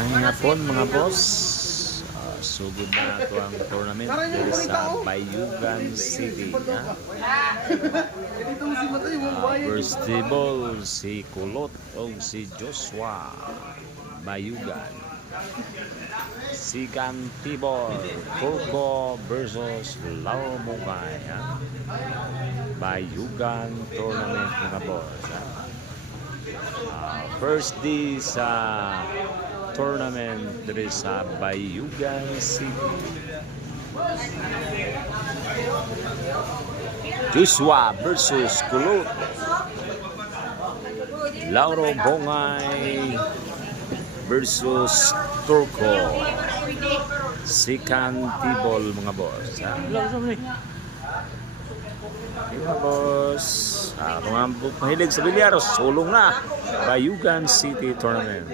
Ay hapon mga boss, sugod na ito ang tournament dito sa Bayugan City. First table si Kulot o si Joshua Bayugan. Second table Turco versus Lauro Mungay. Bayugan tournament mga boss. First day sa tournament dito sa Bayugan City. Joshua versus Kulot. Lauro Bongay versus Turco. Second table mga boss. Mga boss, mga mahilig sa bilyar, sulong na Bayugan City Tournament.